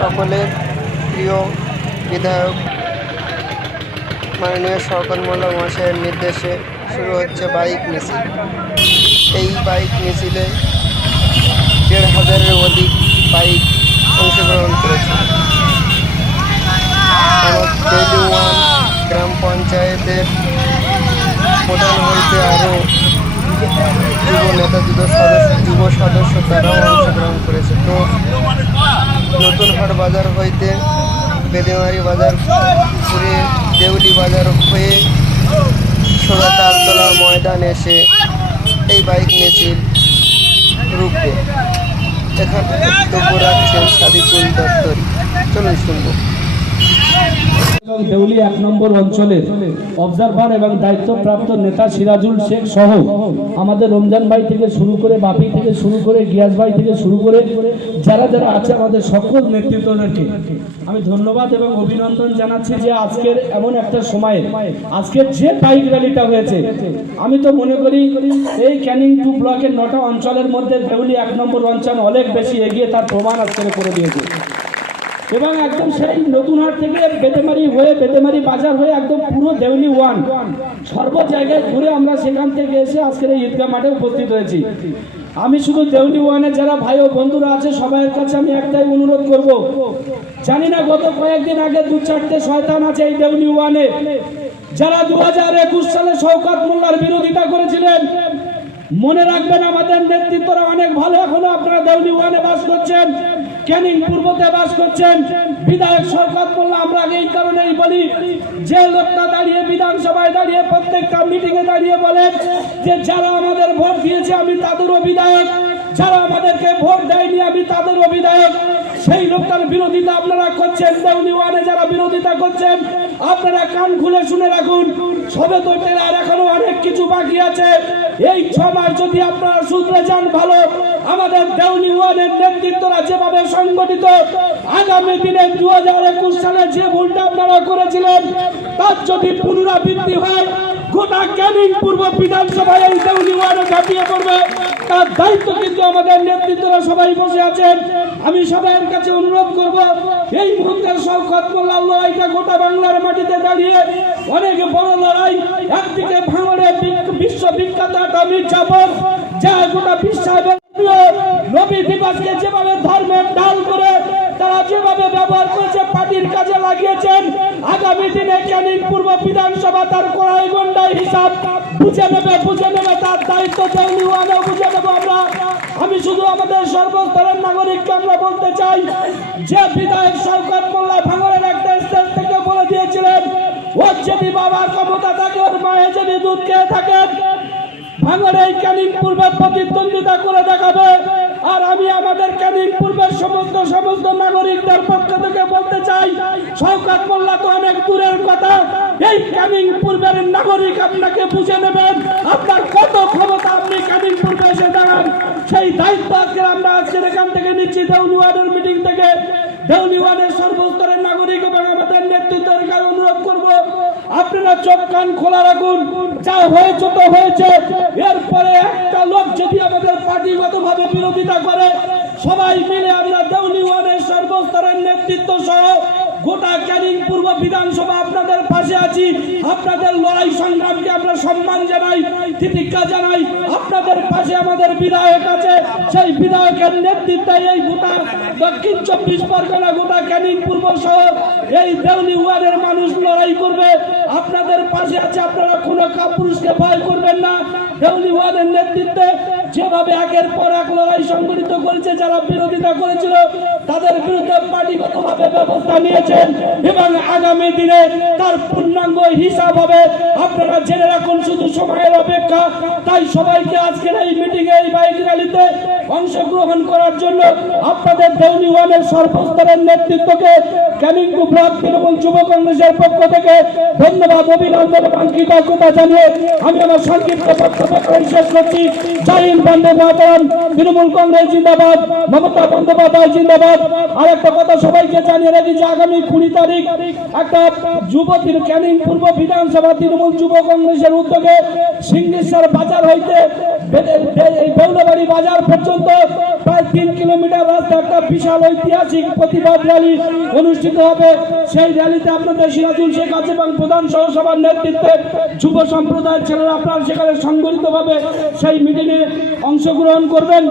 সকলের প্রিয় বিধায়ক মাননীয় শওকত মোল্লা মহাশয়ের নির্দেশে শুরু হচ্ছে বাইক মিছিল। এই বাইক মিছিলে ১,৫০০-এর অধিক বাইক অংশগ্রহণ করেছে। ডেইলি ওয়ান গ্রাম পঞ্চায়েতের প্রধান হইতে আরও যুব নেতা যুব সদস্য তারাও অংশগ্রহণ করেছে। তো নতুনহাট বাজার হইতে বেদেমারি বাজার ঘুরে দেউলি বাজার হয়ে সোজা তালতলা ময়দান এসে এই বাইক মিছিল রুখবে। এখানে বক্তব্য রাখছেন সাদিকুল দপ্তরি। চলুন শুনবো। দেউলি ১ নম্বর অঞ্চলের অবজারভার এবং দায়িত্বপ্রাপ্ত নেতা সিরাজুল শেখ সহ আমাদের রমজান ভাই থেকে শুরু করে বাপি থেকে শুরু করে গিয়াস ভাই থেকে শুরু করে যারা যারা আছে আমাদের সকল নেতৃত্বদেরকে আমি ধন্যবাদ এবং অভিনন্দন জানাচ্ছি যে আজকের এমন একটা সময়ে আজকের যে বাইক র্যালিটা হয়েছে আমি তো মনে করি এই ক্যানিং 2 ব্লকের ৯টা অঞ্চলের মধ্যে দেউলি ১ নম্বর অঞ্চল অনেক বেশি এগিয়ে তার প্রমাণ আজকে করে দিয়েছে। এবং একদম সেই নতুনহাট থেকে বেদেমারি বাজার হয়ে একদম পুরো দেউলি ওয়ান সর্ব জায়গায় ঘুরে আমরা সেখান থেকে এসে আজকের এই ঈদগাহ মাঠে উপস্থিত হয়েছি। আমি শুধু দেউলি ওয়ানের যারা ভাই ও বন্ধুরা আছে সবাইয়ের কাছে আমি একটাই অনুরোধ করব, জানি না গত কয়েকদিন আগে ২-৪টে শয়তান আছে এই দেউলি ওয়ানে যারা ২০২১ সালে শওকত মোল্লার বিরোধিতা করেছিলেন। মনে রাখবেন আমাদের নেতৃত্বরা অনেক ভালো, এখনো আপনারা দেউলি ওয়ানে বাস করছেন, ক্যানিং পূর্বতে বাস করছেন। বিধায়ক শওকত মোল্লা আমরা এই কারণেই বলি, যে লোকটা দাঁড়িয়ে বিধানসভায় দাঁড়িয়ে প্রত্যেকটা মিটিংয়ে দাঁড়িয়ে বলেন যে যারা আমাদের ভোট দিয়েছে আমি তাদেরও বিধায়ক, যারা আমাদেরকে ভোট দেয়নি আমি তাদেরও বিধায়ক, সেই লোকটার বিরোধিতা আপনারা করছেন। দেউলি ওয়ানে যারা বিরোধিতা করছেন আপনারা কান খুলে শুনে রাখুন, সবে তো আর এখনো অনেক কিছু বাকি আছে। এই ৬ মাস যদি আপনারা শুধরে যান ভালো। আমাদের দেউলি ওয়ানের নেতৃত্বরা যেভাবে সংগঠিত আগামী দিনে ২০২১ সালে যে ভুলটা আপনারা করেছিলেন তার যদি পুনরাবৃত্তি হয় গোটা ক্যানিং পূর্ব বিধানসভায় এই দেউলি ওয়ানে ঝাঁপিয়ে পড়বে, তার দায়িত্ব কিন্তু আমাদের নেতৃত্বরা সবাই বসে আছেন। আমি সবার কাছে অনুরোধ করব, এই মুহূর্তে শওকত মোল্লার লড়াইটা গোটা বাংলার মাটিতে দাঁড়িয়ে অনেক বড় লড়াই। একদিকে ভাঙড়ে বিশ্ববিখ্যাত একটা মির্জাপুর যা গোটা বিশ্ব নবী দিবসকে যেভাবে ধর্মের ঢাল করে তারা যেভাবে ব্যবহার করেছে পার্টির কাজে লাগিয়েছেন, আগামী দিনে ক্যানিং পূর্ব বিধানসভা তার কড়াই গন্ডাই হিসাব বুঝে নেবে তার দায়িত্ব দেউলি ওয়ানে বুঝে নেব আমরা। আমি শুধু আমাদের সর্বস্তরের নাগরিককে আমরা বলতে চাই যে বিধায়ক শওকত মোল্লা ভাঙড়ের একটা স্টেজ থেকে বলে দিয়েছিলেন ওর যদি বাবার ক্ষমতা থাকে ওর মায়ে যদি দুধ খেয়ে থাকেন ভাঙড়ে ক্যানিং পূর্বে প্রতিদ্বন্দ্বিতা করে দেখাবে। আর আমি আমাদের ক্যানিং পূর্বের সমস্ত নাগরিকদের পক্ষ থেকে বলতে চাই শওকত মোল্লা তো অনেক দূরের কথা, এই ক্যানিং পূর্বের নাগরিক আপনাকে বুঝে নেবেন আপনার কত ক্ষমতা, আপনি ক্যানিং পূর্বে এসে দাঁড়ান। সেই দায়িত্ব আমরা আজকের এখান থেকে নিচ্ছি দেউলি ওয়ানের মিটিং থেকে। দেউলি ওয়ানের সর্বস্তরের নাগরিক এবং আমাদের নেতৃত্বের কাছে অনুরোধ করব আপনারা চোখ কান খোলা রাখুন। যা হয়েছে তো হয়েছে, এরপরে একটা লোক যদি আমাদের পার্টিগতভাবে বিরোধিতা করে সবাই মিলে আমরা দেউলি ওয়ানের সর্বস্তরের নেতৃত্ব সহ গোটা ক্যানিং পূর্ব বিধানসভা আপনাদের পাশে আছি। আপনাদের লড়াই সংগ্রামকে আমরা সম্মান জানাই, তিতিক্ষা জানাই। আপনাদের পাশে আমাদের বিধায়ক আছে, সেই বিধায়কের নেতৃত্বে এই গোটা দক্ষিণ ২৪ পরগনা গোটা ক্যানিং পূর্ব সহ এই দেউলি ওয়ানের মানুষ লড়াই করবে। আপনাদের পাশে আছে, আপনারা কোনো কাপুরুষকে ভয় করবেন না। দেউলি ওয়ানের নেতৃত্বে যেভাবে একের পর এক লড়াই সংগঠিত করেছে, যারা বিরোধিতা করেছিল তাদের বিরুদ্ধে পার্টিগতভাবে ব্যবস্থা নিয়েছেন এবং আগামী দিনে তার পূর্ণাঙ্গ হিসাব হবে। আপনারা জেনে রাখুন, শুধু সময়ের অপেক্ষা। তাই সবাইকে আজকের এই মিটিংয়ে এই বাইক র্যালিতে অংশগ্রহণ করার জন্য আপনাদের দেউলি ওয়ানের সর্বস্তরের নেতৃত্বকে ক্যানিং 2 ব্লক তৃণমূল যুব কংগ্রেসের পক্ষ থেকে ধন্যবাদ, অভিনন্দন এবং কৃতজ্ঞতা জানিয়ে আমি আমার সংক্ষিপ্ত বক্তব্য শেষ করছি। জয় হিন্দ, বন্দে মাতরম, তৃণমূল কংগ্রেস জিন্দাবাদ, মমতা বন্দ্যোপাধ্যায় জিন্দাবাদ। আর একটা কথা সবাইকে জানিয়ে রাখি যে আগামী ২০ তারিখ একটা যুবতীর ক্যানিং পূর্ব বিধানসভা তৃণমূল যুব কংগ্রেসের উদ্যোগে সিংহেশ্বর বাজার হইতে বেউলাবাড়ি বাজার পর্যন্ত পর্যন্ত প্রায় 3 কিলোমিটার রাস্তা একটা বিশাল ঐতিহাসিক প্রতিবাদ র্যালি অনুষ্ঠিত হবে। সেই র্যালিতে আপনাদের সিরাজুল শেখ আছে এবং প্রধান সহসভার নেতৃত্বে যুব সম্প্রদায়ের ছেলেরা আপনারা সেখানে সংগঠিতভাবে সেই মিটিংয়ে অংশগ্রহণ করবেন।